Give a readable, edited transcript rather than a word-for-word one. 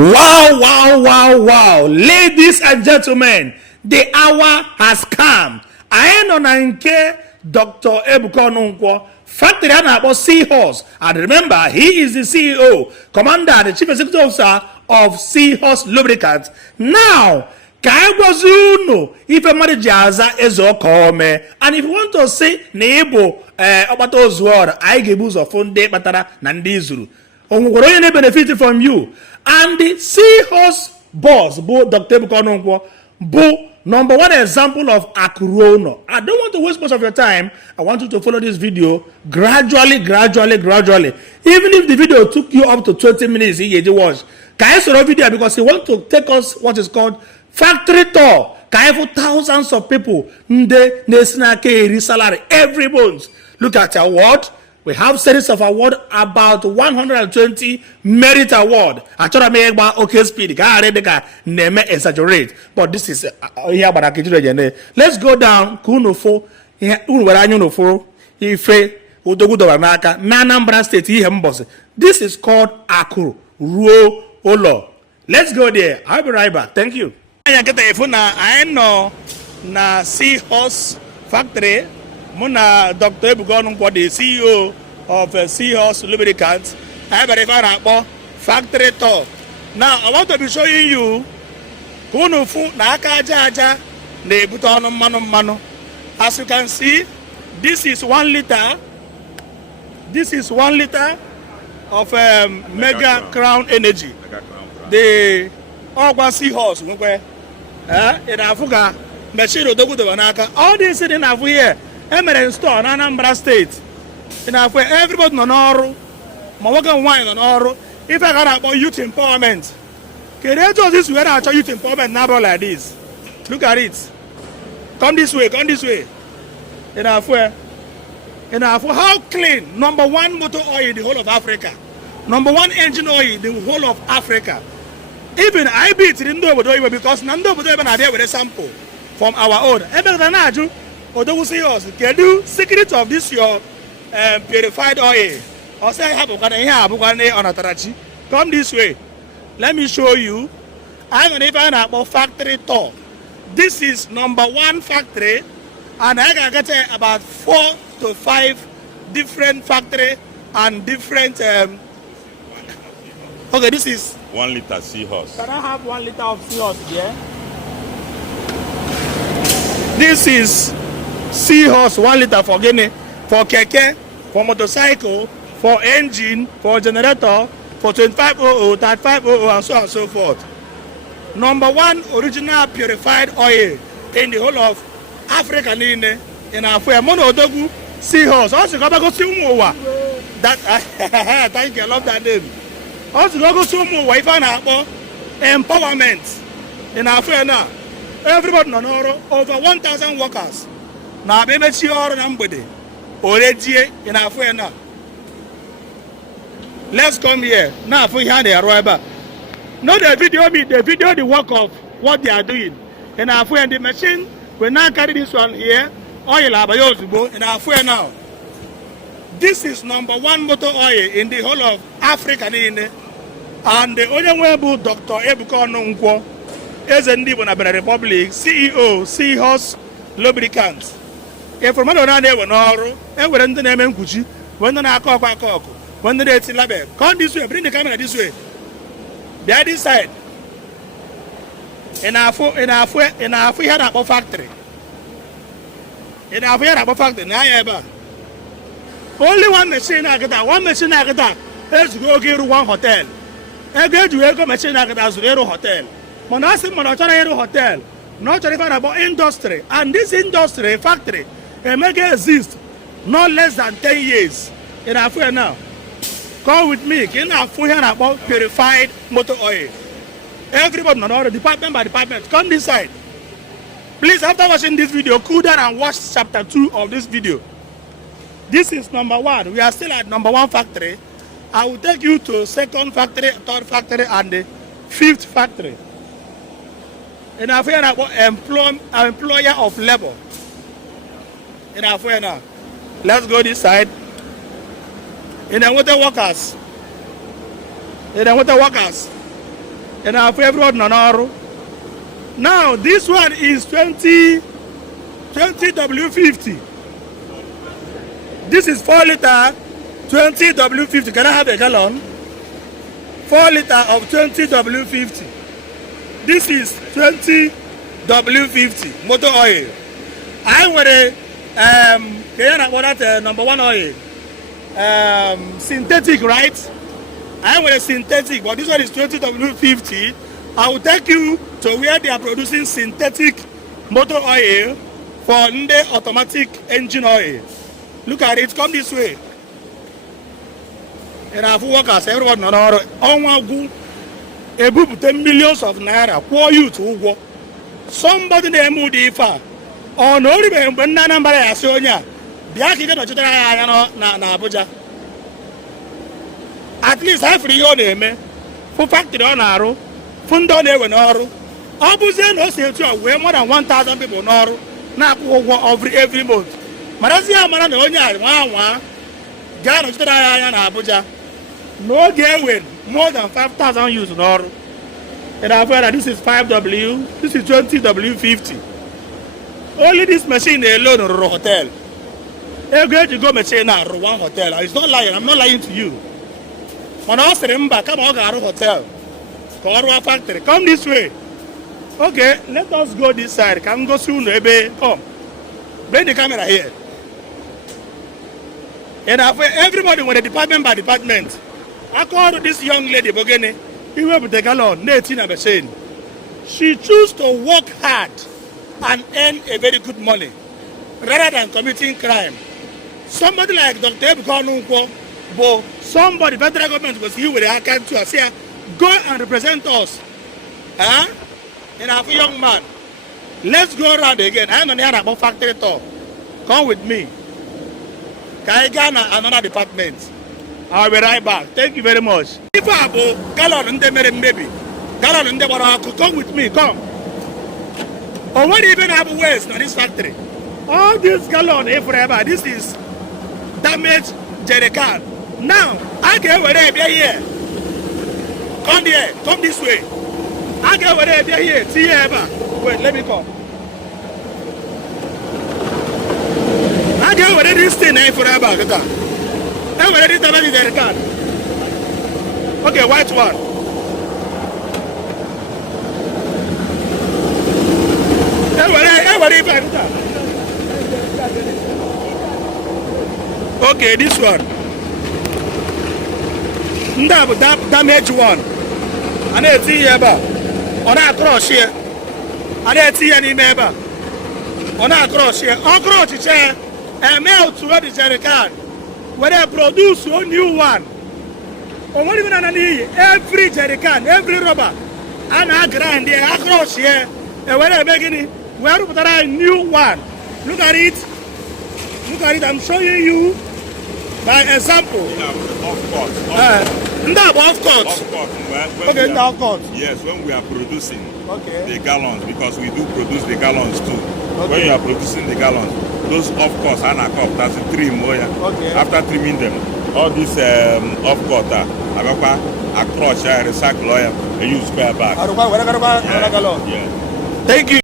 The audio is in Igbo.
Wow, wow, wow, wow. Ladies and gentlemen, the hour has come. I am on Dr. Ebuka Onunkwo, factory about seahorse. And remember, he is the CEO, commander, and the chief executive officer of Seahorse Lubricants. Now, Kaiwazuno, if a manager is okome, and if you want to say Nebo, about those words, I give you a phone day, batara, Nandizuru. Only benefit from you. And the seahorse boss, Dr. Ebuka Onunkwo, number one example of Akurono. I don't want to waste much of your time. I want you to follow this video gradually. Even if the video took you up to 20 minutes, you watch. Can you see video because he want to take us what is called factory tour. Can you thousands of people salary every month? Look at your award. We have series of award about 120 merit award. I try to make my okay speed. Name exaggerate, but this is here. Let's go down. Kunofo, Unwaranofo, Ife, Udogudobanaka, Nanambra State. This is called Akuru Ruo Olo. Let's go there. I'll be right back. Thank you. I know na seahorse factory. Muna Dr. Ebuka Onunkwo, the CEO of Seahorse Lubricants. I have a factory tour. Now I want to be showing you Kunufu Naka Jaja Nebuton Mano. As you can see, this is 1 liter. This is 1 liter of Mega Crown Energy. The Ogwa Seahorse. In Afuga, Machiro Dogudobanaka. All this in Afu here. Emerald store in Anambra State. Everybody on Oro, Mawagan wine on Oro. If I got about youth empowerment, can I do this way? I show youth empowerment now like this. Look at it. Come this way. How clean? Number one motor oil in the whole of Africa. Number one engine oil in the whole of Africa. Even I beat didn't know because Nando would even there with a sample from our own. Odogu Seahorse, can you secret of this your purified oil? Or say have on Atarachi. Come this way. Let me show you. I'm gonna find about factory tour. This is number one factory, and I can get about 4 to 5 different factory and different okay, this is 1 liter seahorse. Can I have 1 liter of seahorse here? This is seahorse 1 liter for Guinea, for keke, for motorcycle, for engine, for generator, for 2500, 3500, and so on and so forth. Number one original purified oil in the whole of Africa in our Mono Odogu Seahorse. Also, go see that thank you, I love that name. Also, go see if I have empowerment in Africa now. Everybody on over 1,000 workers. Now, baby, see all somebody already in Africa. Let's come here now. For here, they arrive. Not the video, the work of what they are doing in Africa. The machine will now carry this one here. Oil in Africa now. This is number one motor oil in the whole of Africa. And the only way Dr. Ebuka Onunkwo is in the Republic, CEO, Seahorse Lubricants. If from another day, when all, and when the name Gucci, when the Nakoko, when the day Labe, come this way, bring the camera this way. The other side. In our had a factory. In our had a factory, now only one machine I get, let's go get one hotel. I get to a machine I get as a hotel. Monassi Monotara Hotel, not about industry. And this industry factory, make it exist not less than 10 years in Africa now. Come with me, in Africa about purified motor oil. Everybody, department by department, come this side. Please, after watching this video, cool down and watch chapter 2 of this video. This is number one. We are still at number one factory. I will take you to second factory, third factory, and the fifth factory. In Africa, about employer of labor. In Africa now. Let's go this side. In the water workers. And now for everyone on now this one is 20 W50. This is 4 liter 20 W50. Can I have a gallon? 4 liter of 20 W50. This is 20 W50 motor oil. I want a number 1 oil. Synthetic, right? I want a synthetic, but this one is 20 W50. I will take you to where they are producing synthetic motor oil for the automatic engine oil. Look at it, come this way. And I have workers, everyone on our own able 10 millions of naira for you to work. Somebody named Mudifa. Oh, no, when Nana Maria Sonia, Biaki na Abuja. At least half the year name for factory on Aro, Fundo never Noro. Abuja no say to way more than 1,000 people Noro, now every month. Marazia Maranonia, Ghana Abuja. No game with more than 5,000 use Noro. And I've heard that this is 5W, this is 20 W50. Only this machine alone or hotel. You're going to go machine now one hotel. It's not lying, I'm not lying to you. On us remember, come on, hotel. Korwa factory. Come this way. Okay, let us go this side. Come go soon, baby. Come. Bring the camera here. And everybody with a department by department. I called this young lady, Bogene. He will be the gallon, machine. She chose to work hard and earn a very good money rather than committing crime. Somebody like Dr. Ebuka Onunkwo, but somebody, federal government was here with the account to say, go and represent us. Huh? And I'm a young man. Let's go around again. I'm on the other factory tour. Come with me. Kaigana, another department. I'll be right back. Thank you very much. If I go, gallon and they maybe. Gallon and they come with me. Come. Or what even have waste in this factory? All this gallon, forever. This is damaged jerrycan. Now, I get where they are here. Come here. Come this way. I get where they are here. See here. Wait, let me come. I get where this thing is forever. I where this damaged jerrycan. Okay, white one. Okay, this one. Damage one. I need to see here. On a cross here. I need to see any member. On a cross here. On cross here. A mail to where the jerrycan. Where they produce a new one. Or what even every jerrycan, every rubber. And I grind there across here. And when I'm making it, we have to put a new one. Look at it. Look at it. I'm showing you by example. Of course. Okay, of course. Yes, when we are producing the gallons, because we do produce the gallons too. Okay. When you are producing the gallons, those of course are not cut. That's a trim. After trimming them, all these of cut across recycle oil and use spare back. Thank you.